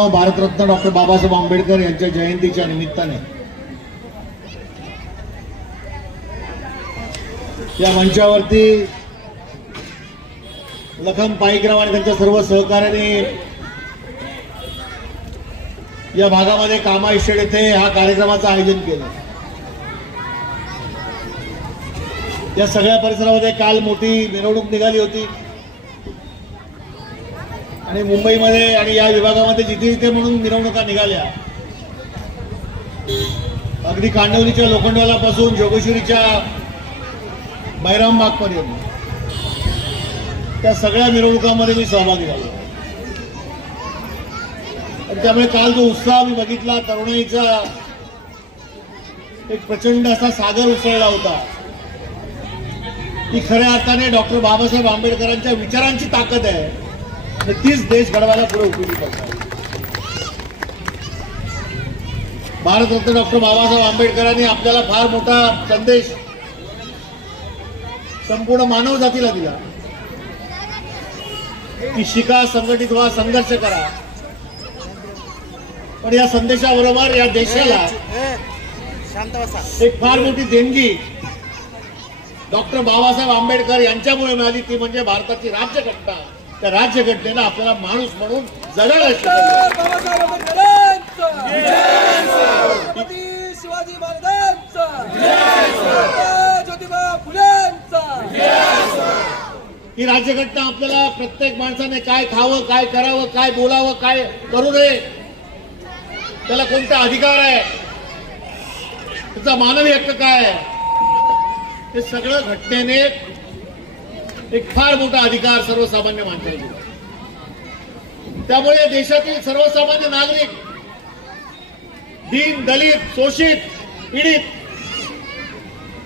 मित्रांनो, भारतरत्न डॉक्टर बाबासाहेब आंबेडकर यांच्या जयंतीच्या निमित्ताने या मंचावरती लखन पाईकराव आणि त्यांच्या सर्व सहकार्याने या भागामध्ये कामा इस्टेट येथे हा कार्यक्रमाचं आयोजन केलं। या सगळ्या परिसरामध्ये काल मोठी मिरवणूक निघाली होती आणि मुंबईमध्ये आणि या विभागामध्ये जिथे जिथे म्हणून मिरवणुका निघाल्या, अगदी कांडवलीच्या लोखंडवालापासून जोगेश्वरीच्या बैरामबाग पर्यंत त्या सगळ्या मिरवणुकांमध्ये मी सहभागी झालो। त्यामुळे काल जो उत्साह मी बघितला, तरुणाईचा एक प्रचंड असा सागर उसळला होता। ही खऱ्या अर्थाने डॉक्टर बाबासाहेब आंबेडकरांच्या विचारांची ताकद आहे आणि तीच देश घडवायला पुढे उपयोगी पडतात। भारतरत्न डॉक्टर बाबासाहेब आंबेडकरांनी आपल्याला फार मोठा संदेश संपूर्ण मानव जातीला दिला की शिका, संघटित व्हा, संघर्ष करा। पण या संदेशाबरोबर या देशाला एक फार मोठी देणगी डॉक्टर बाबासाहेब आंबेडकर यांच्यामुळे मिळाली, ती म्हणजे भारताची राज्यघटना। त्या राज्यघटनेनं आपल्याला माणूस म्हणून जगायला शिवाजी महाराजांचा, ज्योतिबा फुलेंचा। ही राज्यघटना आपल्याला प्रत्येक माणसाने काय खावं, काय करावं, काय बोलावं, काय करू नये, त्याला कोणता अधिकार आहे, त्याचा मानवी हक्क काय आहे, हे सगळं घटनेने एक फार मोठा अधिकार सर्वसामान्य माणसाला दिला। त्यामुळे देशातील सर्वसामान्य नागरिक, दीन, दलित, शोषित, पीडित,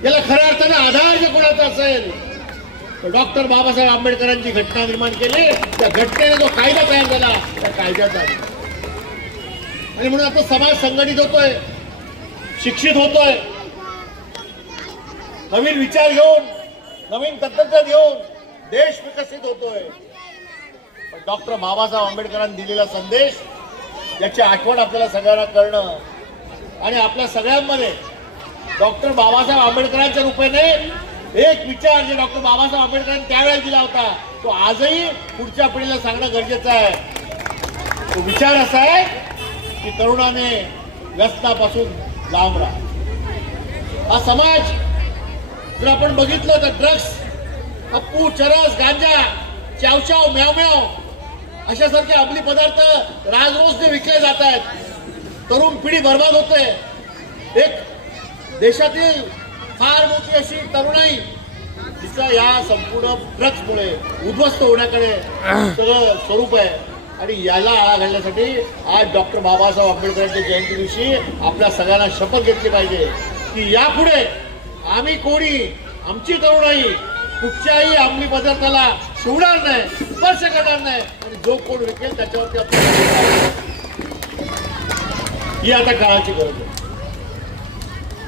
याला खऱ्या अर्थाने आधार जर कोणाचा असेल तर डॉक्टर बाबासाहेब आंबेडकरांची घटना निर्माण केली। त्या घटनेने जो कायदा तयार झाला, त्या कायद्याचा आणि म्हणून आता समाज संघटित होतोय, शिक्षित होतोय, नवीन विचार घेऊन, नवीन तंत्रज्ञान घेऊन देश विकसित होतोय। पण डॉक्टर बाबासाहेब आंबेडकरांनी दिलेला संदेश, याची आठवण आपल्याला सगळ्यांना करणं आणि आपल्या सगळ्यांमध्ये डॉक्टर बाबासाहेब आंबेडकरांच्या रूपाने एक विचार जे डॉक्टर बाबासाहेब आंबेडकरांनी त्यावेळेला दिला होता, तो आजही पुढच्या पिढीला सांगणं गरजेचं आहे। तो विचार असा आहे की तरुणाने व्यसनापासून लांब राहा। हा समाज जर आपण बघितलं तर ड्रग्स, अप्पू, चरस, गांजा, चावचाव, म्याव अशासारखे अंमली पदार्थ राजरोसने विकले जात आहेत। तरुण पिढी बर्बाद होते। एक देशातील फार मोठी अशी तरुणाई जिचं या संपूर्ण ड्रग्समुळे उद्ध्वस्त होण्याकडे सगळं स्वरूप आहे आणि याला आळा घालण्यासाठी आज डॉक्टर बाबासाहेब आंबेडकरांच्या जयंती दिवशी आपल्या सगळ्यांना शपथ घेतली पाहिजे की यापुढे आम्ही कोणी, आमची तरुणाई कुठच्याही अंमली पदार्थाला सोडणार नाही, स्पर्श करणार नाही आणि जो कोण विकेल त्याच्यावरती आपण, ही आता काळाची गरज आहे।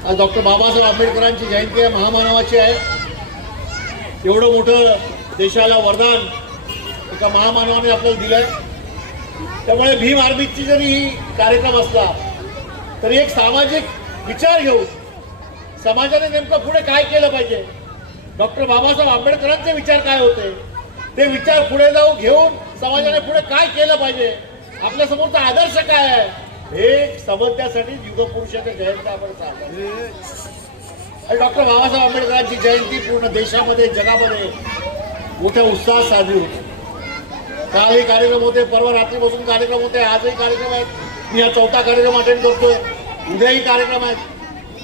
आज डॉक्टर बाबासाहेब आंबेडकरांची जयंती आहे, महामानवाची आहे। एवढं मोठं देशाला वरदान एका महामानवाने आपल्याला दिलंय। त्यामुळे भीम आर्मीची जरी ही कार्यक्रम असला तरी एक सामाजिक विचार घेऊन समाजाने नेमकं पुढे काय केलं पाहिजे, डॉक्टर बाबासाहेब आंबेडकरांचे विचार काय होते, ते विचार पुढे जाऊ घेऊन समाजाने पुढे काय केलं पाहिजे, आपल्या समोरचा आदर्श काय आहे, हे समजण्यासाठी युगपुरुषाच्या जयंती आपण साजरा। आणि डॉक्टर बाबासाहेब आंबेडकरांची जयंती पूर्ण देशामध्ये, जगामध्ये मोठ्या उत्साहात साजरी होती। कालही कार्यक्रम होते, परवा रात्रीपासून कार्यक्रम होते, आजही कार्यक्रम आहेत। मी हा 4था कार्यक्रम अटेंड करतोय, उद्याही कार्यक्रम आहेत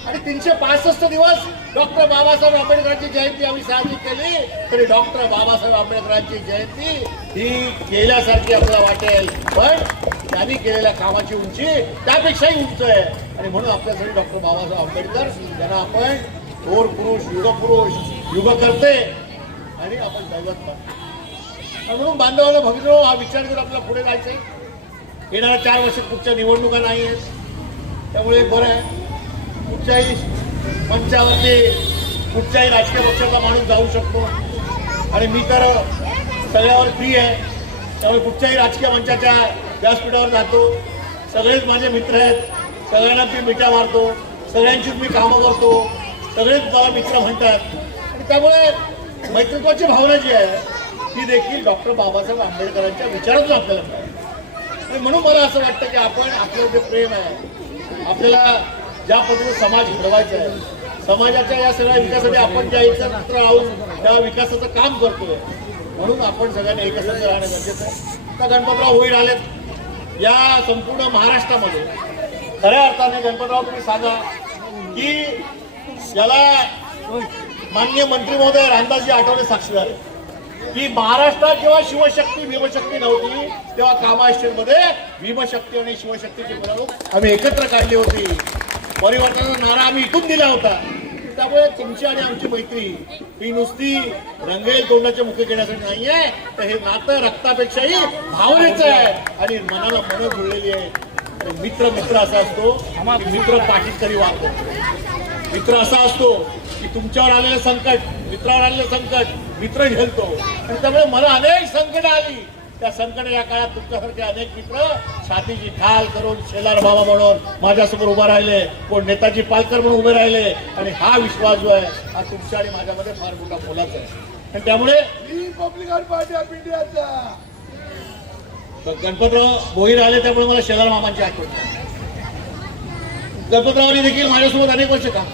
आणि 365 दिवस डॉक्टर बाबासाहेब आंबेडकरांची जयंती आम्ही साजरी केली तरी डॉक्टर बाबासाहेब आंबेडकरांची जयंती ही केल्यासारखी आपल्याला वाटेल, पण त्यांनी केलेल्या कामाची उंची त्यापेक्षाही उंच आहे। आणि म्हणून आपल्यासाठी डॉक्टर बाबासाहेब आंबेडकर यांना आपण थोर पुरुष, युगकर्ते आणि आपण दैवत मानतो। म्हणून बांधवांनो, भगिनींनो, हा विचार करून आपल्याला पुढे जायचंय। येणाऱ्या 4 वर्षात कुठच्या निवडणुका नाही आहेत, त्यामुळे बरं आहे कुठच्याही मंचावरती कुठच्याही राजकीय पक्षाचा माणूस जाऊ शकतो आणि मी तर सगळ्यावर फ्री आहे। त्यामुळे कुठच्याही राजकीय मंचाच्या व्यासपीठावर जातो, सगळेच माझे मित्र आहेत, सगळ्यांना मी मिठ्या मारतो, सगळ्यांचीच मी कामं करतो, सगळेच मला मित्र म्हणतात. आणि त्यामुळे मैत्रित्वाची भावना जी आहे ती देखील डॉक्टर बाबासाहेब आंबेडकरांच्या विचारातून आपल्याला मिळाली. आणि म्हणून मला असं वाटतं की आपण आपलं जे प्रेम आहे, आपल्याला ज्या पद्धतीने समाज घडवायचा आहे, समाजाच्या या सगळ्या विकासासाठी आपण ज्या एकत्र राहून त्या विकासाचं काम करतोय, म्हणून आपण सगळ्यांनी एकत्र राहणं गरजेचं आहे. आता गणपतराव होळी आलेत या संपूर्ण महाराष्ट्रामध्ये. खऱ्या अर्थाने गणपतराव तुम्ही सांगा की याला माननीय मंत्री महोदय रामदासजी आठवले साक्षी झाले की महाराष्ट्रात जेव्हा शिवशक्ती भीमशक्ती नव्हती तेव्हा कामाष्टेमध्ये भीमशक्ती आणि शिवशक्तीची मिरवणूक आम्ही एकत्र काढली होती. परिवर्तनाचा नारा आम्ही इथून दिला होता. त्यामुळे तुमची आणि आमची मैत्री ही नुसती रंगेल तोंडाचे मुखे घेण्यासाठी नाहीये, तर हे नातं रक्तापेक्षाही भावनेचं आहे आणि मनाला मन जुळलेली आहे. आणि मित्र मित्र असा असतो की मित्र पाठीत तरी वागतो. मित्र असा असतो की तुमच्यावर आलेलं संकट, मित्रावर आलेलं संकट मित्र झेलतो. आणि त्यामुळे मला अनेक संकट आली, त्या संकटाच्या काळात तुमच्यासारखे अनेक मित्र छातीची ढाल करून शेलार बाबा म्हणून माझ्यासमोर उभे राहिले, कोण नेताजी पालकर म्हणून उभे राहिले. आणि हा विश्वास जो आहे हा तुमच्या आणि माझ्यामध्ये फार मोठा मोलाचा आहे. आणि त्यामुळे रिपब्लिकन पार्टी ऑफ इंडियाचा गणपतराव भोईर आले त्यामुळे मला शेलार मामांची आठवण. गणपतरावांनी देखील माझ्यासोबत अनेक वर्ष काम,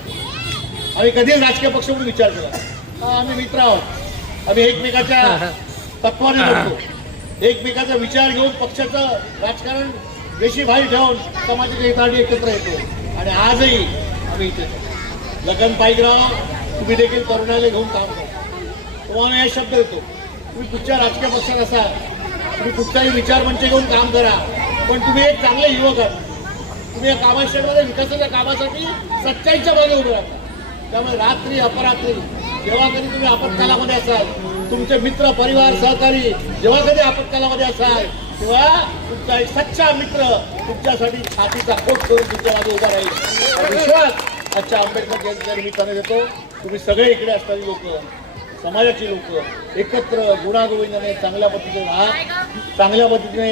आम्ही कधीच राजकीय पक्ष म्हणून विचार केला. आम्ही मित्र आहोत, आम्ही एकमेकाच्या तत्वाने करतो, एकमेकाचा विचार घेऊन पक्षाचं राजकारण वेशीभाई ठेवून समाजाच्या हितासाठी एकत्र येतो. आणि आजही आम्ही इथे लगन पाईकराव तुम्ही देखील तरुणाला घेऊन काम करा. तुम्हाला हे शब्द देतो, तुम्ही कुठच्या राजकीय पक्षात असाल, तुम्ही कुठचाही विचार मंच घेऊन काम करा, पण तुम्ही एक चांगले युवक आहात. तुम्ही या कामामध्ये विकासाच्या कामासाठी सच्चाईच्या मागे उभे राहता. त्यामुळे रात्री अपरात्री जेव्हा कधी तुम्ही आपत्कालामध्ये असाल, तुमचे मित्र परिवार सहकारी जेव्हा कधी आपत्कालामध्ये असाल, तेव्हा तुमचा एक सच्चा मित्र तुमच्यासाठी छातीचा कोट करून तुमच्या मागे उभा राहील. हा विश्वास आजच्या आंबेडकर जयंतीच्या निमित्ताने देतो. तुम्ही सगळे इकडे असणारी लोक, समाजाची लोक एकत्र गुणागोविंदाने चांगल्या पद्धतीने राहा, चांगल्या पद्धतीने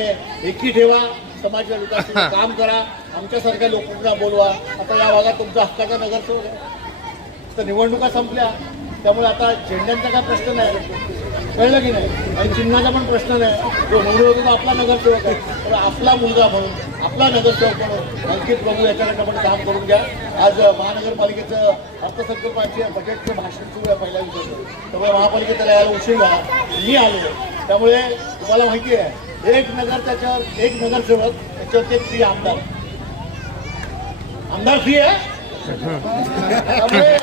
एकी ठेवा, समाजाच्या विकासाचं काम करा, आमच्यासारख्या लोकांना बोलवा. आता या भागात तुमचा हक्काचा नगरसेवक आहे, तर निवडणुका संपल्या त्यामुळे आता झेंड्यांचा काय प्रश्न नाही, कळलं की नाही, आणि चिन्हाचा पण प्रश्न नाही. जो निवडून होतो तो आपला नगरसेवक आहे, तर आपला मुलगा म्हणून, आपला नगरसेवक म्हणून अंकित प्रभू याच्याकडनं पण काम करून घ्या. आज महानगरपालिकेचं अर्थसंकल्पाचे बजेटचं भाषण सुरू आहे पहिल्या दिवशी, त्यामुळे महापालिकेला यायला उशीर झाला, मी आलो. त्यामुळे तुम्हाला माहिती आहे एक नगर त्याच्यावर एक नगरसेवक त्याच्यावरती एक फ्री आमदार, आमदार फ्री आहे. त्यामुळे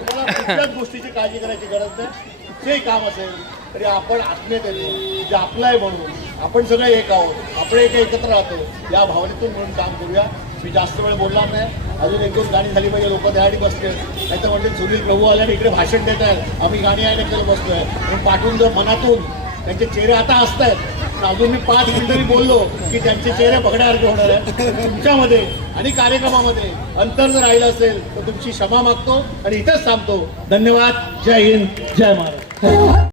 तुम्हाला कुठल्याच गोष्टीची काळजी करायची गरज नाही. कुठचंही काम असेल तरी आपण आत्मीयत येतो, जे आपलं आहे म्हणून आपण सगळे एक आहोत, आपण एकत्र राहतो, या भावनेतून म्हणून काम करूया. मी जास्त वेळ बोलणार नाही, अजून एक दोन गाणी झाली पाहिजे, लोक त्यासाठी बसते. नाही तर म्हणजे सुनील प्रभू आल्याने इकडे भाषण देत आहेत, आम्ही गाणी ऐकत बसतोय. पण पाठवून जर मनातून त्यांचे चेहरे आता हसत आहेत, अजून मी 5 मिनिटं बोललो की त्यांचे चेहरे बघण्यासारखे होणार आहे. तुमच्यामध्ये आणि कार्यक्रमामध्ये अंतर जर राहिलं असेल तर तुमची क्षमा मागतो आणि इथेच थांबतो. धन्यवाद. जय हिंद, जय महाराष्ट्र.